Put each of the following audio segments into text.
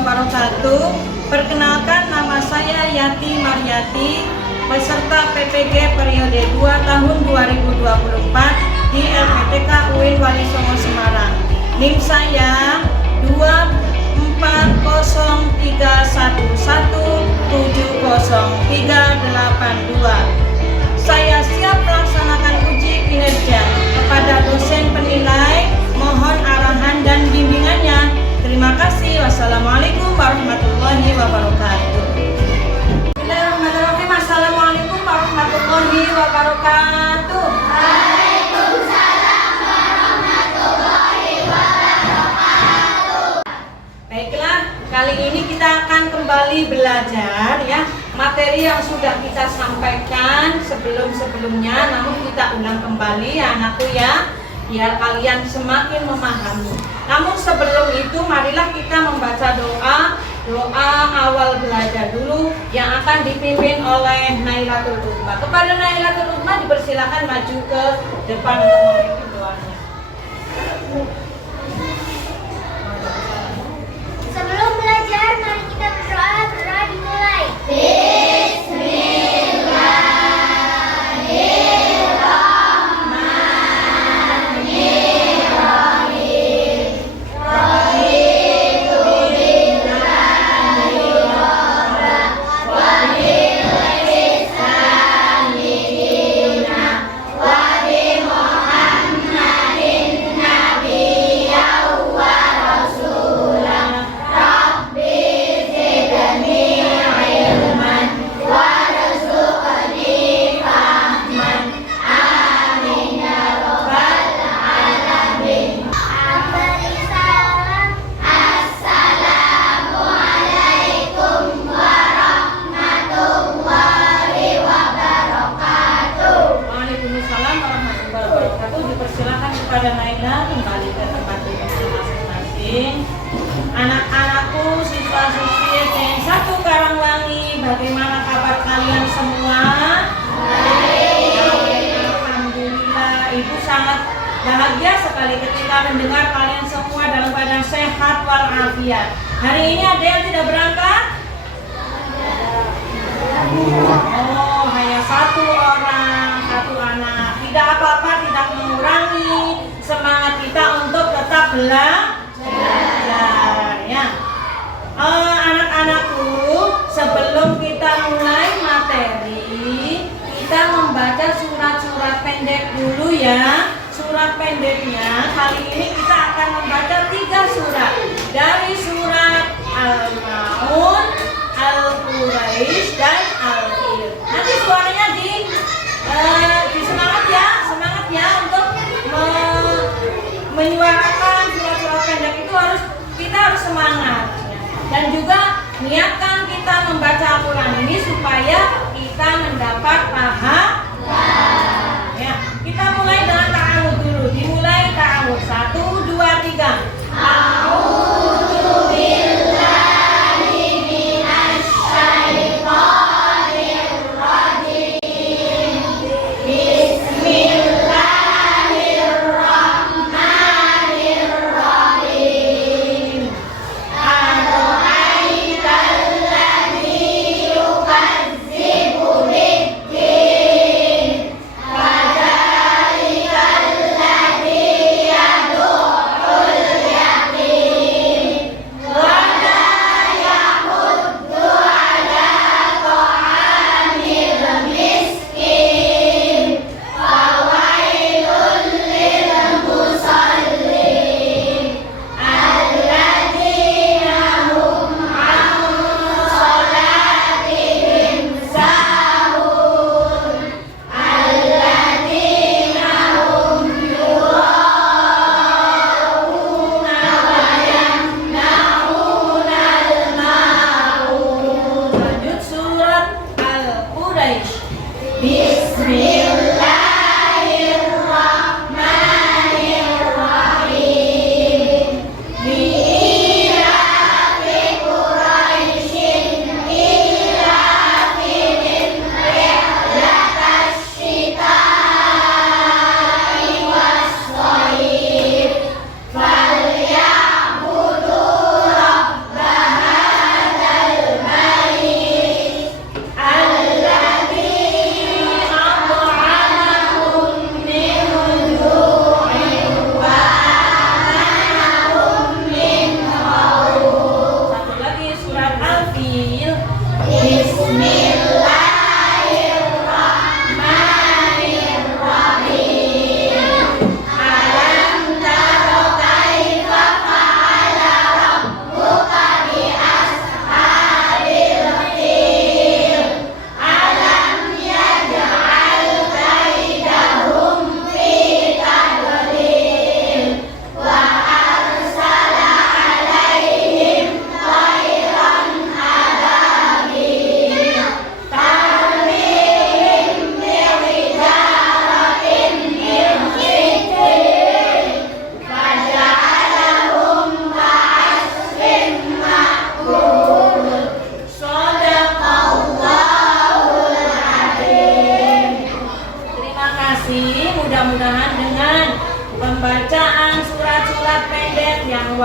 wabarakatuh. Perkenalkan, nama saya Yati Maryati, peserta PPG periode 2 tahun 2024 di LPTK UIN Wali Songo Semarang. NIM saya 24031170382. Saya siap melaksanakan uji kinerja. Kepada dosen penilai, mohon arahan dan bimbingannya. Terima kasih. Wassalamualaikum warahmatullahi wabarakatuh. Bismillahirrahmanirrahim. Assalamualaikum warahmatullahi wabarakatuh. Waalaikumsalam warahmatullahi wabarakatuh. Baiklah, kali ini kita akan kembali belajar ya materi yang sudah kita sampaikan sebelumnya, namun kita ulang kembali ya anakku ya, biar kalian semakin memahami. Namun sebelum itu marilah kita membaca doa awal belajar dulu yang akan dipimpin oleh Nailatul Uzma. Kepada Nailatul Uzma dipersilakan maju ke depan untuk memimpin doanya. Sebelum belajar, mari kita berdoa. Berdoa dimulai. Kepada Naila kembali ke tempat duduk masing-masing. Anak-anakku, siswa-siswi SD 1 Karangwangi, bagaimana kabar kalian semua? Alhamdulillah, Ibu sangat bahagia sekali ketika mendengar kalian semua dalam keadaan sehat walafiat. Hari ini ada yang tidak berangkat? Oh, hanya satu orang, satu anak. Tidak apa-apa, tidak mengurangi semangat kita untuk tetap belajar ya. Anak-anakku, sebelum kita mulai materi, kita membaca surat-surat pendek dulu ya. Surat pendeknya kali ini kita akan membaca 3 surat. Dari surat Al-Maun, Al-Quraisy, dan Al-Fil. Nanti suaranya di semangat ya untuk menyuarakan surat-surat pendek itu kita harus semangat dan juga niatkan kita membaca Al-Quran ini supaya kita mendapat pahala ya. Kita mulai dengan ta'awudz dulu. Dimulai ta'awudz 1, 2, 3.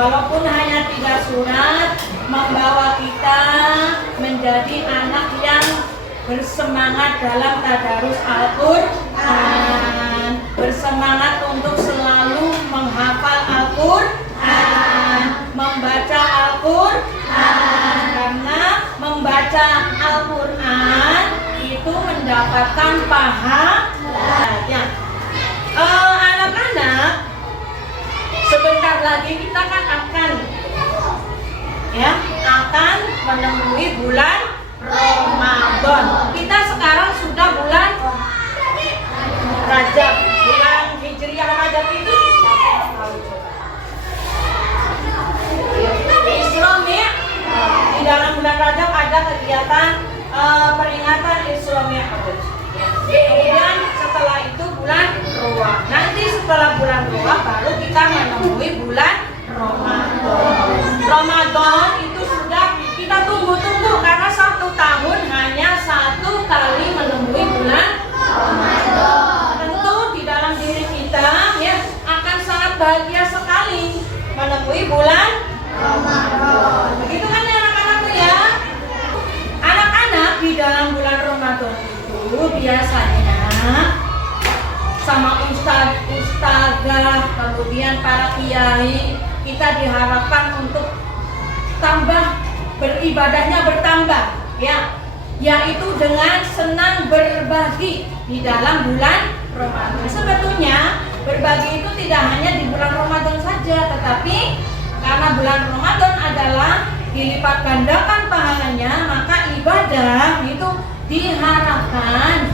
walaupun hanya 3 surat, membawa kita menjadi anak yang bersemangat dalam tadarus Al-Quran, bersemangat untuk selalu menghafal Al-Quran, membaca Al-Quran, karena membaca Al-Quran itu mendapatkan pahala. Anak-anak, sebentar lagi kita kan akan menemui bulan Ramadan. Kita sekarang sudah bulan Rajab, bulan Hijriah Rajab itu siapa yang tahu? Isra Mi'raj. Di dalam bulan Rajab ada kegiatan peringatan Isra Mi'raj. Kemudian setelah itu bulan Rowah. Nanti setelah bulan Rowah baru kita menemui bulan Ramadan. Ramadan itu sudah kita tunggu-tunggu karena 1 tahun hanya 1 kali menemui bulan Ramadan. Tentu di dalam diri kita akan sangat bahagia sekali menemui bulan Ramadan. Begitu kan ya anak-anakku ya? Anak-anak di dalam bulan Ramadan itu biasanya sama ustazah, kemudian para kiai, kita diharapkan untuk beribadahnya bertambah, yaitu dengan senang berbagi di dalam bulan Ramadan. Sebetulnya berbagi itu tidak hanya di bulan Ramadan saja, tetapi karena bulan Ramadan adalah dilipat gandakan pahalanya, maka ibadah itu diharapkan,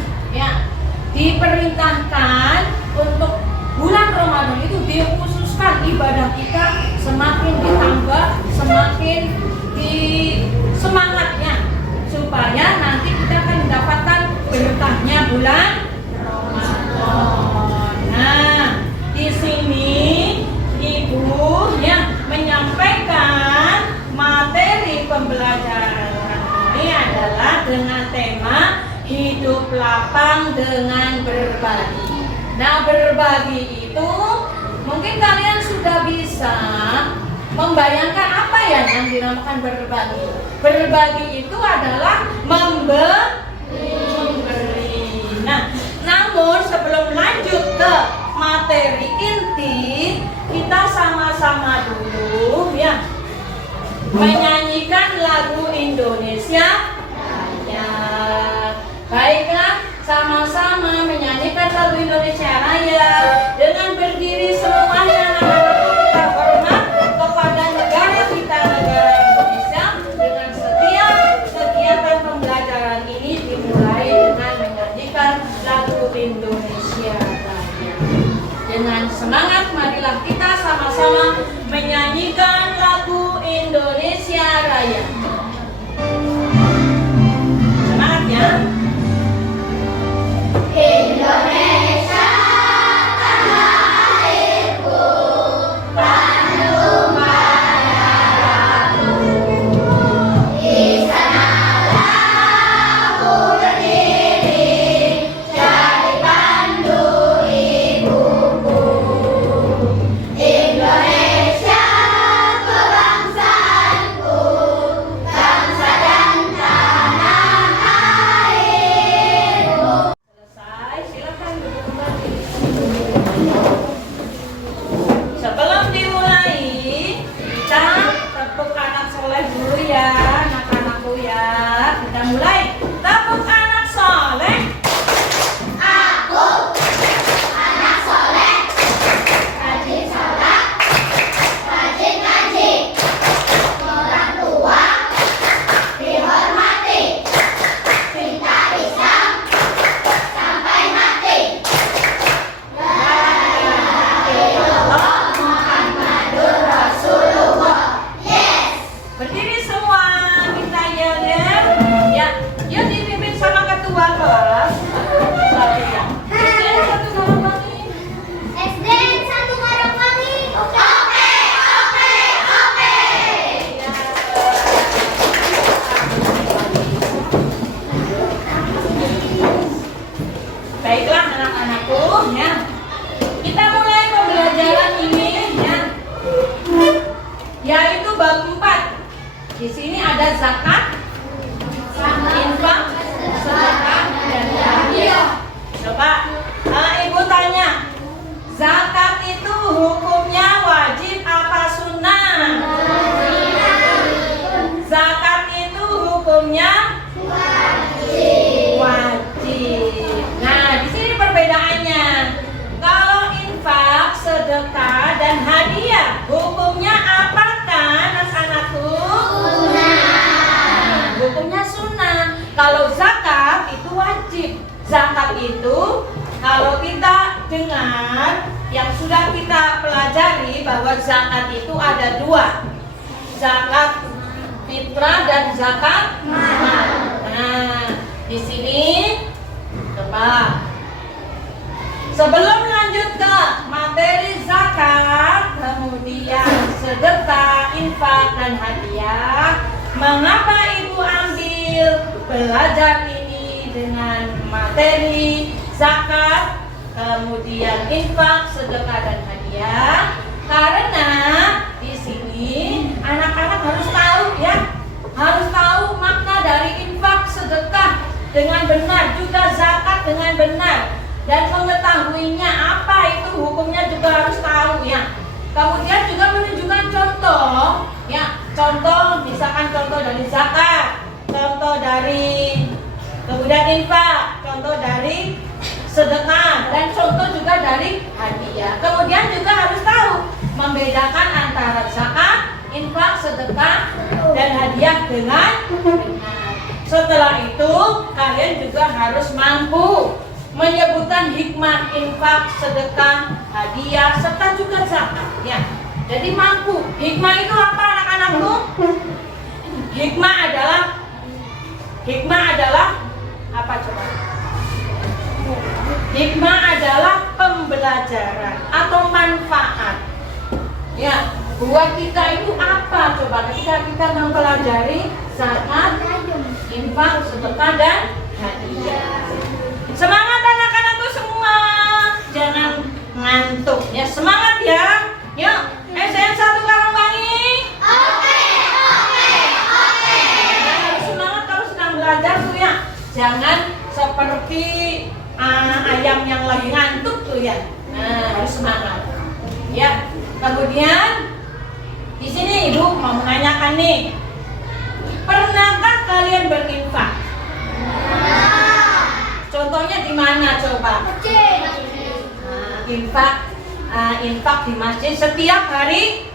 diperintahkan untuk bulan Ramadan itu dikhususkan ibadah kita semakin ditambah, semakin semangatnya, supaya nanti kita akan mendapatkan berkahnya bulan Ramadan. Nah, di sini Ibu menyampaikan materi pembelajaran ini adalah dengan tema hidup lapang dengan berbagi. Nah, berbagi itu mungkin kalian sudah bisa membayangkan apa yang dinamakan berbagi. Berbagi itu adalah memberi. Nah, namun sebelum lanjut ke materi inti, kita sama-sama dulu menyanyikan lagu Indonesia Raya. Baiklah, sama-sama menyanyikan lagu Indonesia Raya dengan berdiri semuanya. Kita hormat kepada negara kita, negara Indonesia, dengan setiap kegiatan pembelajaran ini dimulai dengan menyanyikan lagu Indonesia Raya. Dengan semangat, marilah kita sama-sama menyanyikan lagu Indonesia Raya. Semangat ya. Indonesia tanah airku, tanah padaku. Di sanalah aku berdiri, jadi pandu ibuku. Indonesia kebangsaanku, Di sini ada zakat, infak, sedekah, dan hadiah. Coba ibu tanya, zakat itu hukumnya wajib apa sunnah? Zakat itu hukumnya wajib. Nah, di sini perbedaannya. Kalau infak, sedekah, dan hadiah, hukumnya apakah anak-anakku? Hukumnya sunnah. Kalau zakat itu wajib. Zakat itu kalau kita dengar yang sudah kita pelajari bahwa zakat itu ada dua, zakat fitrah dan zakat mal. Nah, di sini coba sebelum lanjut ke materi zakat, kemudian sedekah, infak, dan hadiah, mengapa ibu ambil belajar ini dengan materi zakat, kemudian infak, sedekah, dan hadiah? Karena di sini anak-anak harus tahu ya, harus tahu makna dari infak, sedekah dengan benar, juga zakat dengan benar, dan mengetahuinya apa itu hukumnya juga harus tahu ya. Kemudian juga menunjukkan contoh ya, contoh misalkan contoh dari zakat, contoh dari kemudian infak, contoh dari sedekah, dan contoh juga dari hadiah. Kemudian juga harus tahu membedakan antara zakat, infak, sedekah, dan hadiah dengan benar. Setelah itu kalian juga harus mampu menyebutkan hikmah infak, sedekah, hadiah, serta juga zakat ya. Jadi mampu. Hikmah itu apa anak-anakku? Hikmah adalah apa coba? Hikmah adalah pembelajaran atau manfaat. Ya, buat kita itu apa coba ketika kita mempelajari zakat, infak, sedekah, dan hadiah. Semangat anak-anakku semua, jangan ngantuk ya, semangat ya. Yuk, SN 1 Karangwangi. Oke. Harus semangat kalau sedang belajar tuh ya. Jangan seperti ayam yang lagi ngantuk tuh ya. Nah, harus semangat. Ya. Kemudian di sini ibu mau menanyakan nih, pernahkah kalian berinfak? Contohnya di mana coba? Infak di masjid setiap hari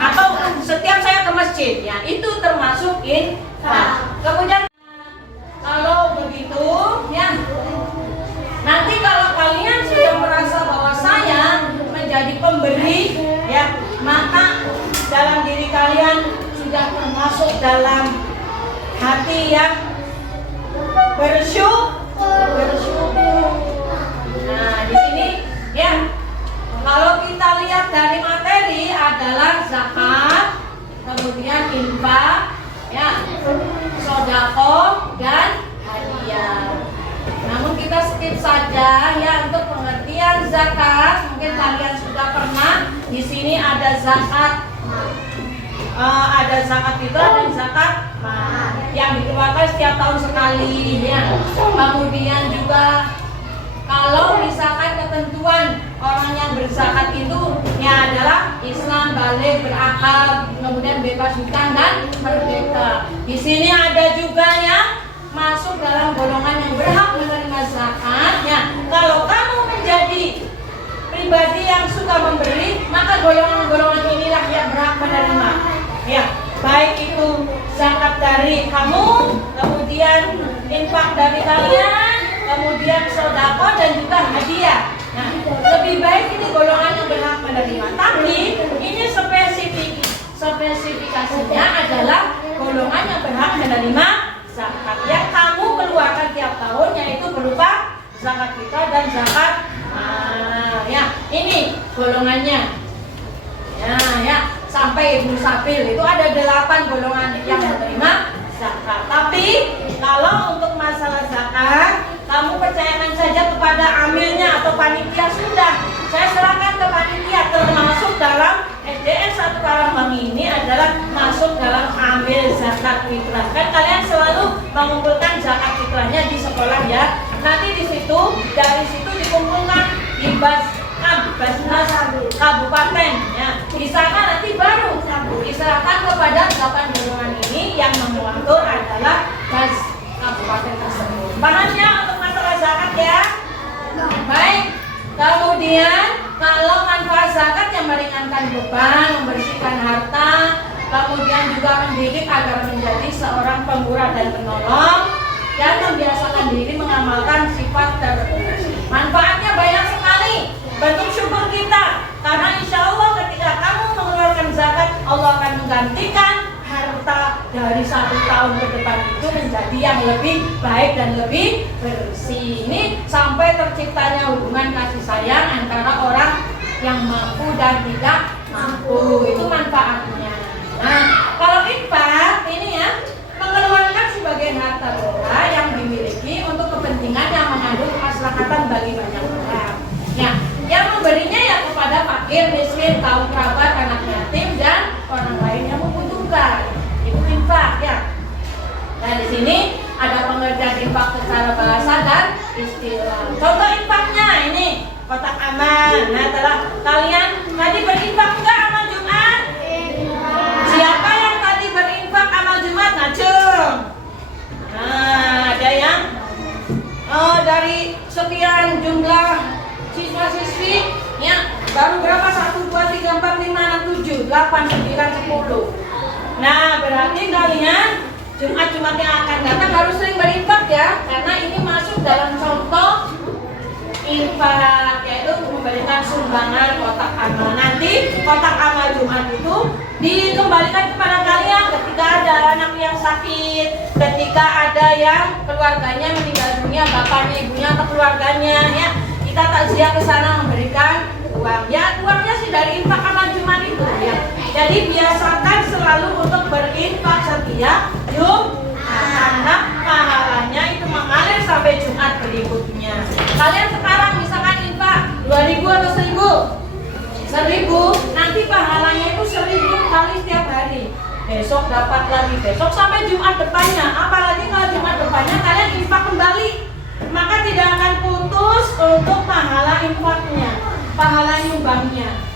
atau setiap saya ke masjid ya, itu termasuk infak. Kemudian kalau begitu ya, nanti kalau kalian sudah merasa bahwa saya menjadi pemberi ya, maka dalam diri kalian sudah termasuk dalam hati yang bersyukur. Nah, di sini ya, kalau kita lihat dari materi adalah zakat, kemudian infak, ya, sodako, dan hadiah. Namun kita skip saja ya untuk pengertian zakat. Mungkin kalian sudah pernah. Di sini ada zakat, ada zakat fitrah dan zakat yang dikeluarkan setiap tahun sekali. Ya. Kemudian juga kalau misalkan ketentuan orang yang berzakat itu ya adalah Islam, baligh, berakal, kemudian bebas hutang dan merdeka. Di sini ada juga yang masuk dalam golongan yang berhak menerima zakatnya. Kalau kamu menjadi pribadi yang suka memberi, maka golongan-golongan inilah yang berhak menerima. Ya, baik itu zakat dari kamu, kemudian infak dari kalian, kemudian sodako, dan juga hadiah. Nah, lebih baik ini golongan yang berhak menerima. Tapi ini spesifikasinya adalah golongan yang berhak menerima zakat yang kamu keluarkan tiap tahun, yaitu berupa zakat fitrah dan zakat. Ya, ini golongannya. Ya, sampai Ibu Sabil itu ada 8 golongan yang menerima zakat. Tapi kalau untuk masalah zakat, kamu percayakan saja kepada amilnya atau panitia sudah. Saya serahkan ke panitia, termasuk dalam SDN 1 Karangwangi ini adalah masuk dalam amil zakat fitrah. Kan kalian selalu mengumpulkan zakat fitrahnya di sekolah ya. Nanti dari situ dikumpulkan di Basnas Kabupaten ya. Di sana nanti baru diserahkan kepada 8 golongan ini yang mengatur adalah kabupaten tersebut. Paham ya untuk masalah zakat ya? Baik. Kemudian kalau manfaat zakat yang meringankan beban, membersihkan harta, kemudian juga mendidik agar menjadi seorang pemurah dan penolong, dan membiasakan diri mengamalkan sifat terpuji. Manfaatnya banyak sekali. Bentuk syukur kita, karena insya Allah ketika kamu mengeluarkan zakat, Allah akan menggantikan harta dari 1 tahun ke depan itu menjadi yang lebih baik dan lebih bersih. Ini sampai terciptanya hubungan kasih sayang antara orang yang mampu dan tidak mampu. Itu manfaatnya. Nah, kalau infak ini ya, mengeluarkan sebagian harta kita yang dimiliki untuk kepentingan yang mengandung kemaslahatan bagi banyak orang. Ya, yang memberinya ya kepada fakir, miskin, kaum kerabat, anak yatim dan orang lain yang membutuhkan. Itu infak ya. Nah, di sini ada pengertian infak secara bahasa dan istilah. Contoh infaknya ini kotak amal. Nah, telah kalian tadi berinfak enggak amal Jumat? Siapa yang tadi berinfak amal Jumat? Ngacung. Nah, ada yang dari sekian jumlah siswa-siswi ya, baru berapa? 1, 2, 3, 4, 5, 6, 7, 8, 9, 10. Nah, berarti kalian Jumat-Jumat yang akan datang harus sering berinfak ya, karena ini masuk dalam contoh infak, yaitu memberikan sumbangan kotak amal. Nanti kotak amal Jumat itu dikembalikan kepada kalian ketika ada anak yang sakit, ketika ada yang keluarganya meninggal dunia, bapaknya, ibunya atau keluarganya ya. Kita takziah ke sana memberikan uang. Ya, uangnya sih dari infak amal Jumat itu ya. Jadi biasakan selalu untuk berinfak setiap Jumat, karena pahalanya itu mengalir sampai Jumat berikutnya. Kalian sekarang misalkan infak 2.000 atau 1.000, nanti pahalanya itu 1.000 kali setiap hari. Besok dapat lagi, besok sampai Jumat depannya. Apalagi kalau Jumat depannya kalian infak kembali, maka tidak akan putus untuk pahala infaknya, pahala nyumbangnya.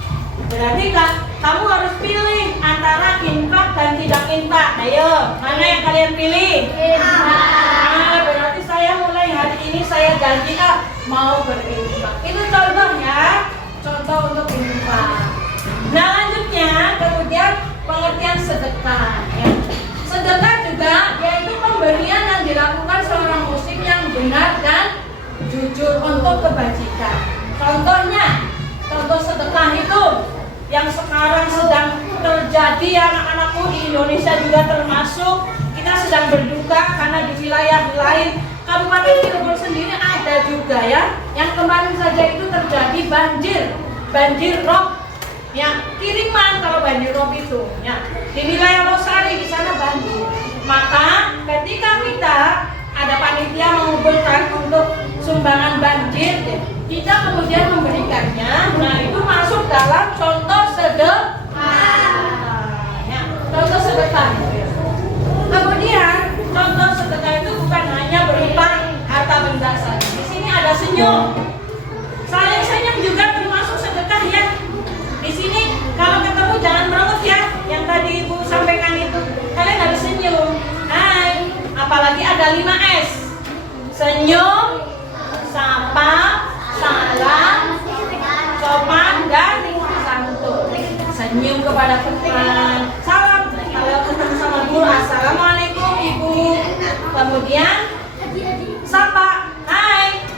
Berarti kamu harus pilih antara infak dan tidak infak. Ayo, mana yang kalian pilih? Nah, berarti saya mulai hari ini saya janji mau berinfak. Itu contoh ya, contoh untuk infak. Nah, lanjutnya kemudian pengertian sedekah ya. Sedekah juga yaitu pemberian yang dilakukan seorang muslim yang benar dan jujur untuk kebajikan. Contoh sedekah itu yang sekarang sedang terjadi anak-anakku di Indonesia juga termasuk. Kita sedang berduka karena di wilayah lain Kabupaten Cirebon sendiri ada juga ya, yang kemarin saja itu terjadi banjir rob ya, kiriman kalau banjir rob itu ya, di wilayah Losari di sana banjir. Maka ketika kita ada panitia mengumpulkan untuk sumbangan banjir, kita kemudian memberikannya. Nah, itu masuk dalam contoh sedekah ya, contoh sedekah. Kemudian contoh sedekah itu bukan hanya berupa harta benda saja. Di sini ada senyum. Saling senyum juga termasuk sedekah ya. Di sini kalau ketemu jangan merengut ya. Yang tadi Ibu sampaikan itu, kalian harus senyum. Hai, apalagi ada 5S. Senyum, sapa, salam, sopan dan santun. Senyum kepada teman, salam kalau ketemu sama guru, assalamualaikum Ibu. Kemudian sapa, hai,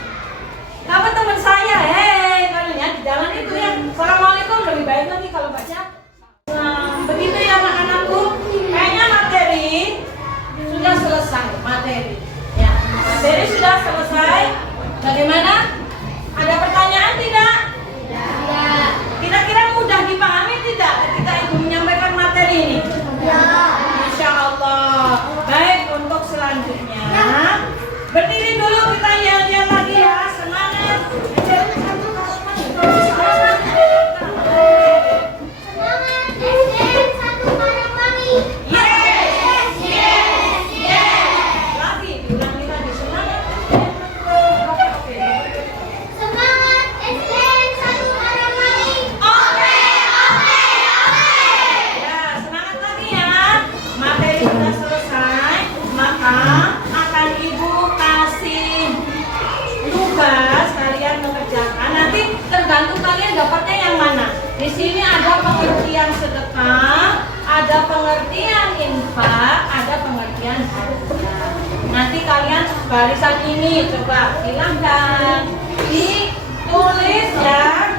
kamu teman saya, hei, kalian di jalan itu ya, assalamualaikum. Lebih baik lagi kalau baca. Begitu ya anak-anakku, kayaknya materi sudah selesai. Materi sudah selesai. Bagaimana? Ada pertanyaan tidak? Tidak. Kira-kira mudah dipahami tidak ketika Ibu menyampaikan materi ini? Ya. Insya Allah. Baik, untuk selanjutnya berdiri dulu, kita yel-yel lagi ya. Semangat. Semangat, SD 1 Parangwangi. Yes. ada pengertian infak, ada pengertian hadiah. Nanti kalian barisan ini coba silahkan ditulis ya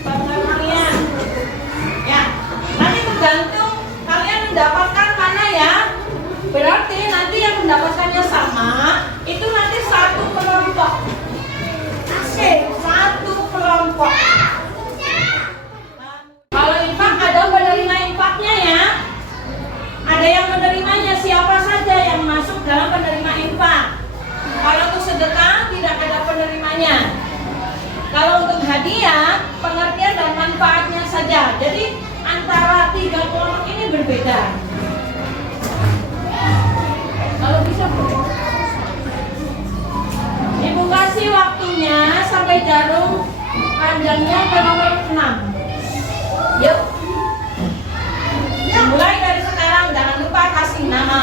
pengertian. Ya, nanti tergantung kalian mendapatkan mana ya. Berarti nanti yang mendapatkannya sama itu nanti satu kelompok. Satu kelompok. Kalau infak ada penerima infaknya ya. Ada yang menerimanya, siapa saja yang masuk dalam penerima infak. Kalau untuk sedekah tidak ada penerimanya. Kalau untuk hadiah, pengertian dan manfaatnya saja. Jadi antara tiga kelompok ini berbeda. Kalau bisa Ibu kasih waktunya sampai jarum panjangnya ke nomor 6. Yuk. Mulai dari sekarang jangan lupa kasih nama.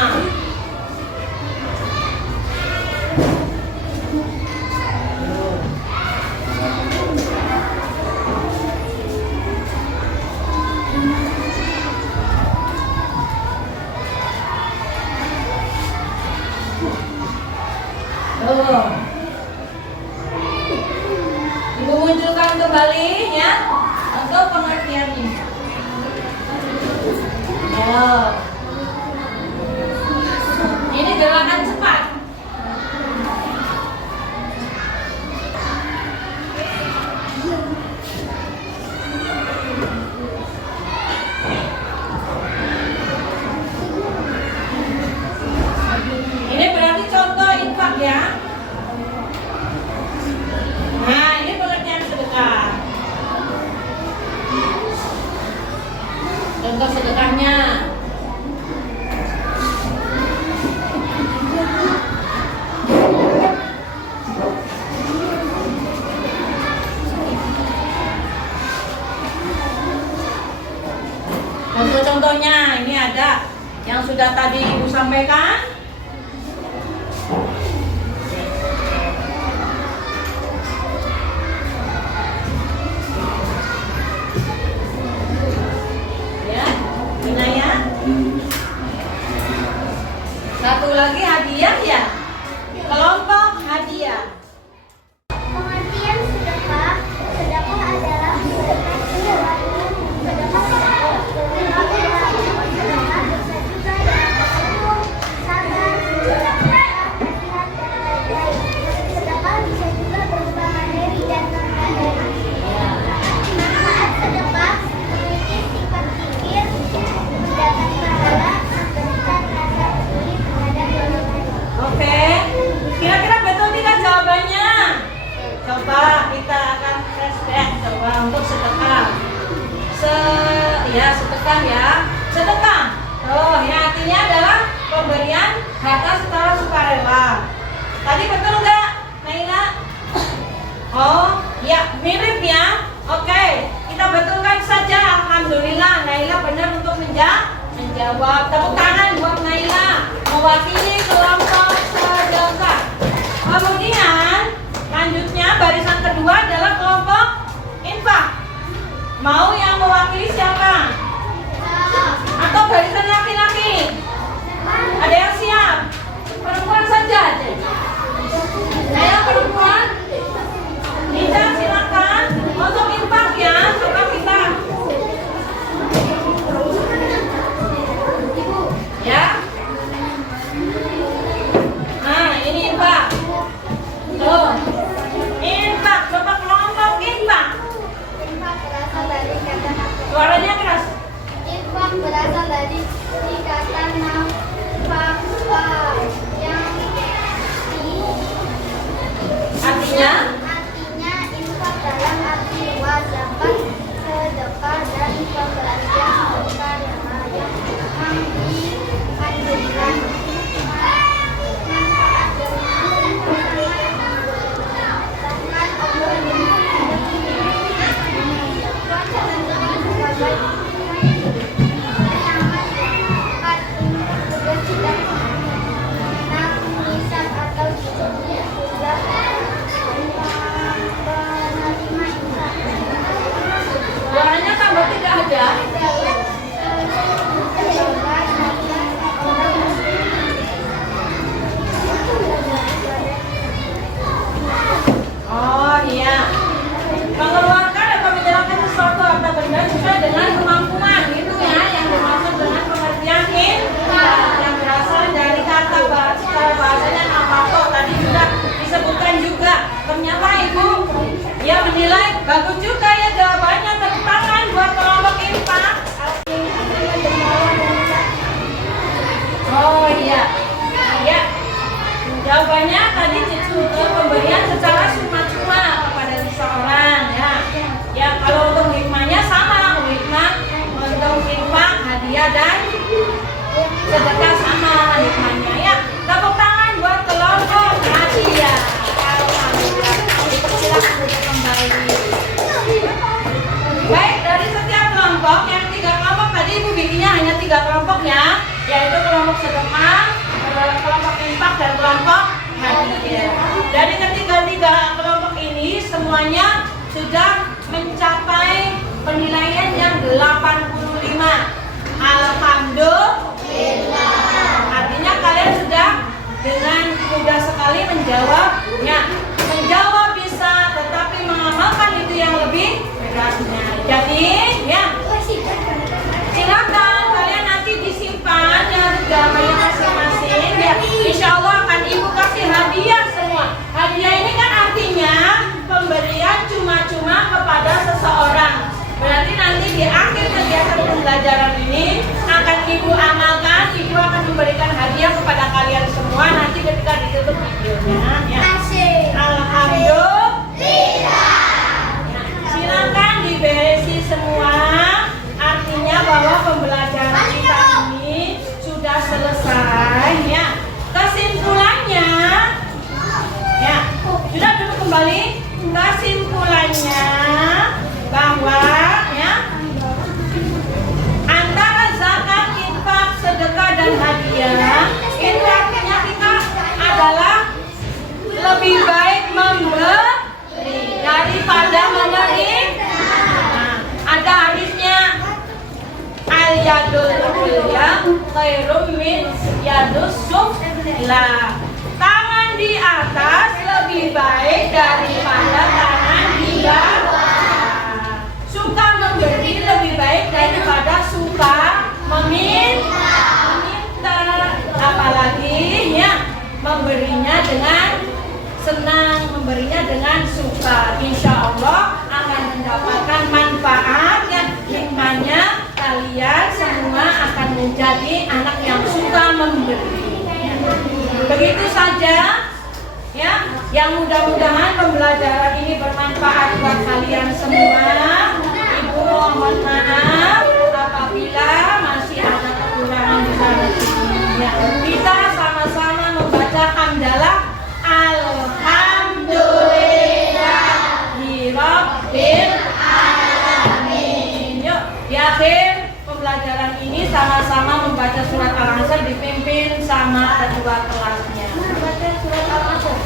Ibu munculkan kembali ya untuk pengertian ini. Ini gerakan cepat. Ini berarti contoh infak ya. Nah, ini pengertian sedekah. Contoh sedekahnya. Contoh-contohnya ini ada yang sudah tadi Ibu sampaikan. Satu lagi hadiah ya, kelompok hadiah. Pengertian sedekah. Sedekah adalah sedekah sesuatu. Sedekah adalah sedekah bisa juga dengan sabar, kasihan dan lain-lain. Sedekah bisa juga berupa materi dan non-materi. Manfaat sedekah memiliki sifat zikir, mendapat pahala, memberikan rasa peduli terhadap golongan. Oke, kira-kira betul tidak jawabannya? Coba kita akan flashback coba untuk sedekah. Sedekah ya. Sedekah. Oh, ini artinya adalah pemberian harta secara sukarela. Tadi betul nggak, Naila? Oh, ya mirip ya. Oke, kita betulkan saja. Alhamdulillah, Naila benar untuk menjawab. Tepuk tangan buat Naila mewakili kelompok sedekah. Kemudian lanjutnya barisan kedua adalah kelompok infak. Mau yang mewakili siapa? Atau barisan laki-laki? Ada yang siap? Perempuan saja. Saya perempuan. Nida silakan untuk infak ya. Coba kita. Ya. Nah, ini infak. Tuh. Infak, coba kelompok infak. Infak berasal dari kata Suaranya keras. infak berasal dari ikatan Ternyata Ibu ya menilai bagus juga ya jawabannya. Tepuk tangan buat kelompok IPA. Oh iya, ya. Jawabannya tadi pemberian secara cuma-cuma kepada seseorang ya. Ya kalau untuk hikmahnya sama, hikmah untuk infak, hadiah dan sedekah sama hikmahnya ya. Tepuk tangan buat kelompok hadiah. Alhamdulillah. Silakan duduk kembali. Baik, dari setiap kelompok yang 3 kelompok tadi Ibu bikinnya hanya 3 kelompok ya, yaitu kelompok sedekah, kelompok infak dan kelompok hadiah. Dari ketiga kelompok ini semuanya sudah mencapai penilaian yang 85. Alhamdulillah. Artinya kalian sudah dengan mudah sekali menjawabnya. Menjawab bisa, tetapi mengamalkan itu yang lebih beratnya. Jadi, ya, silakan kalian nanti disimpan ya jawabannya masing-masing. Ya, insya Allah akan Ibu kasih hadiah semua. Hadiah ini kan artinya pemberian cuma-cuma kepada seseorang. Berarti nanti di akhir kegiatan pembelajaran ini akan Ibu amalkan. Ibu akan memberikan hadiah kepada kalian semua nanti ketika ditutup videonya. Ya. Alhamdulillah. Ya, silakan diberesi semua. Artinya bahwa pembelajaran kita ini sudah selesai. Ya. Kesimpulannya, ya sudah duduk kembali. Kesimpulannya bahwa ya antara zakat, infak, sedekah dan hadiah itu artinya kita adalah lebih baik memberi daripada menerima. Nah, ada hadisnya al-yadul ulya khairum min yadus sufla. Tangan di atas lebih baik daripada tangan di bawah. Suka memberi lebih baik daripada suka meminta. Apalagi ya memberinya dengan senang, memberinya dengan suka. Insya Allah akan mendapatkan manfaat yang hikmahnya kalian semua akan menjadi anak yang suka memberi. Begitu saja ya, yang mudah-mudahan pembelajaran ini bermanfaat buat kalian semua. Ibu mohon maaf apabila masih ada kekurangan di sana sini. Ya, kita sama-sama membaca hamdalah alhamdulillahirabbil alamin. Yuk, di akhir pembelajaran ini sama-sama membaca surat Al-Asr dipimpin sama kedua kelasnya. Membaca surat Al-Asr.